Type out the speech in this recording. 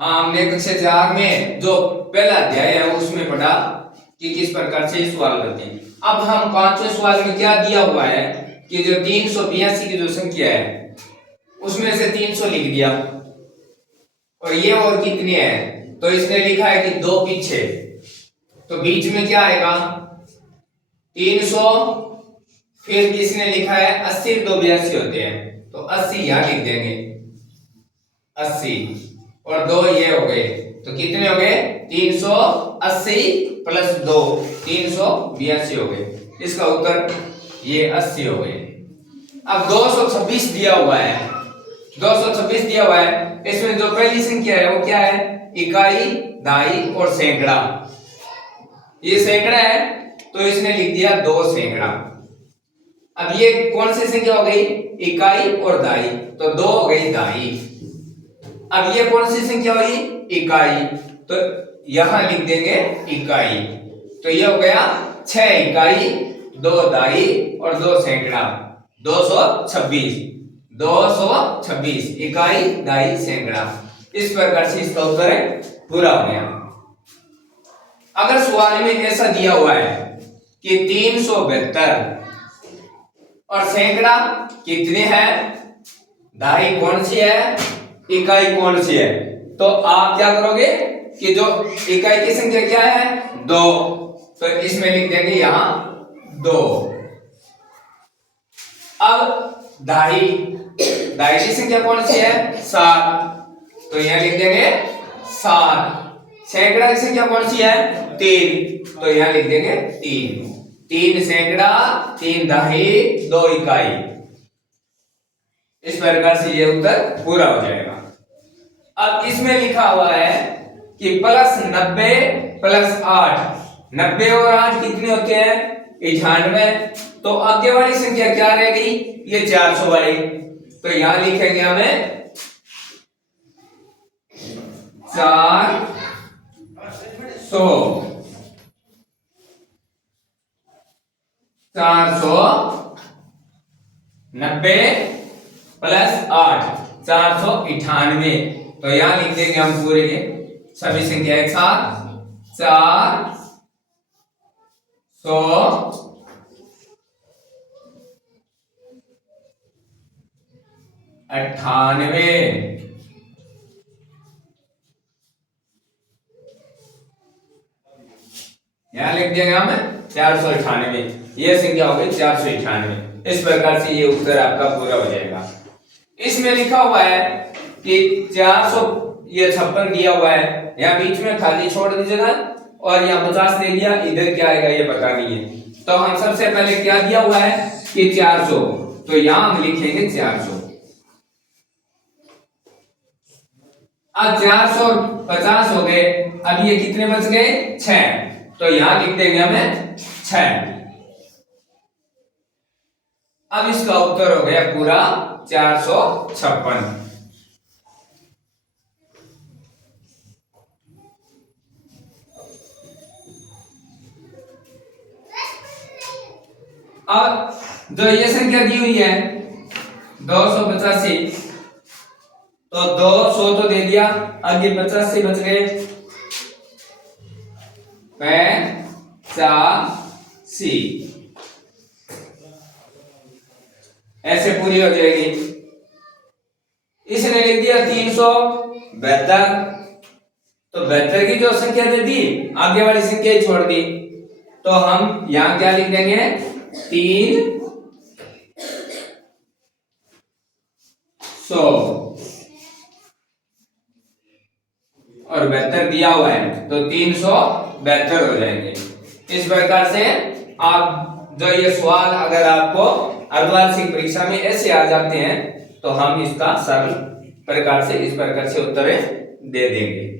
हाँ, हमने कक्षा 4 में जो पहला अध्याय है उसमें पढ़ा कि किस प्रकार से सवाल करते हैं। अब हम पांचवें सवाल में क्या दिया हुआ है कि जो 382 की जो संख्या है उसमें से 300 लिख दिया और ये और कितने हैं, तो इसने लिखा है कि दो पीछे, तो बीच में क्या आएगा 300, फिर किसने लिखा है 80 2 82 होते हैं, तो 80 यहां लिख देंगे 80 और 2 ये हो गए, तो कितने हो गए 380 प्लस 2 382 हो गए। इसका उत्तर ये 80 हो गए। अब 226 दिया हुआ है, 226 दिया हुआ है, इसमें जो पहली संख्या है वो क्या है इकाई, दहाई और सैकड़ा। ये सैकड़ा है तो इसने लिख दिया 2 सैकड़ा। अब ये कौन सी संख्या हो गई इकाई और दहाई, तो 2 हो गई दहाई। अब ये कौन सी संख्या हुई इकाई, तो यहां लिख देंगे इकाई, तो ये हो गया 6 इकाई 2 दहाई और 2 सैकड़ा, 226 इकाई दहाई सैकड़ा। इस प्रकार से इसका उत्तर है पूरा हो गया। अगर सवाल में ऐसा दिया हुआ है कि 372 और सैकड़ा कितने हैं, दहाई कौन सी है इकाई कौन सी है, तो आप क्या करोगे कि जो इकाई की संख्या क्या है 2, तो इसमें लिख देंगे यहां 2। अब दहाई की संख्या कौन सी है 7, तो यहां लिख देंगे 7। सैकड़ा की संख्या कौन सी है 3, तो यहां लिख देंगे 3 सैकड़ा 3 दहाई 2 इकाई। इस प्रकार से ये उत्तर पूरा हो जाएगा। अब इसमें लिखा हुआ है कि प्लस 90 प्लस 8, 90 और 8 कितने होते हैं 98, तो आगे वाली संख्या क्या रह गई ये 400 वाली, तो यहां लिखेंगे हमें 490 प्लस 8 498, तो यहां लिख देंगे हम पूरे के सभी संख्या एक साथ 498। यहां लिख देंगे हम 498, यह संख्या हो गई 498। इस प्रकार से ये उत्तर आपका पूरा हो जाएगा। इसमें लिखा हुआ है कि 400 ये 56 दिया हुआ है, यहाँ बीच में खाली छोड़ दी जगह और यहाँ 50 दे दिया, इधर क्या आएगा ये पता नहीं है, तो हम सबसे पहले क्या दिया हुआ है कि 400, तो यहां हम लिखेंगे 400। अब 450 हो गए, अब ये कितने बच गए 6, तो यहां लिख देंगे हमें 6। अब इसका उत्तर हो गया पूरा 456। अब जो ये संख्या दी हुई है 285, तो 200 तो दे दिया, आगे 85 बच गए 85, ऐसे पूरी हो जाएगी। इसने लिख दिया 372, तो 72 की जो संख्या दे दी आगे वाली संख्या ही छोड़ दी, तो हम यहां क्या लिख देंगे 300 और 72 दिया हुआ है तो 372 हो जाएंगे। इस प्रकार से आप जो ये सवाल अगर आपको अर्धवार्षिक परीक्षा में ऐसे आ जाते हैं तो हम इसका सरल प्रकार से इस प्रकार से उत्तर दे देंगे।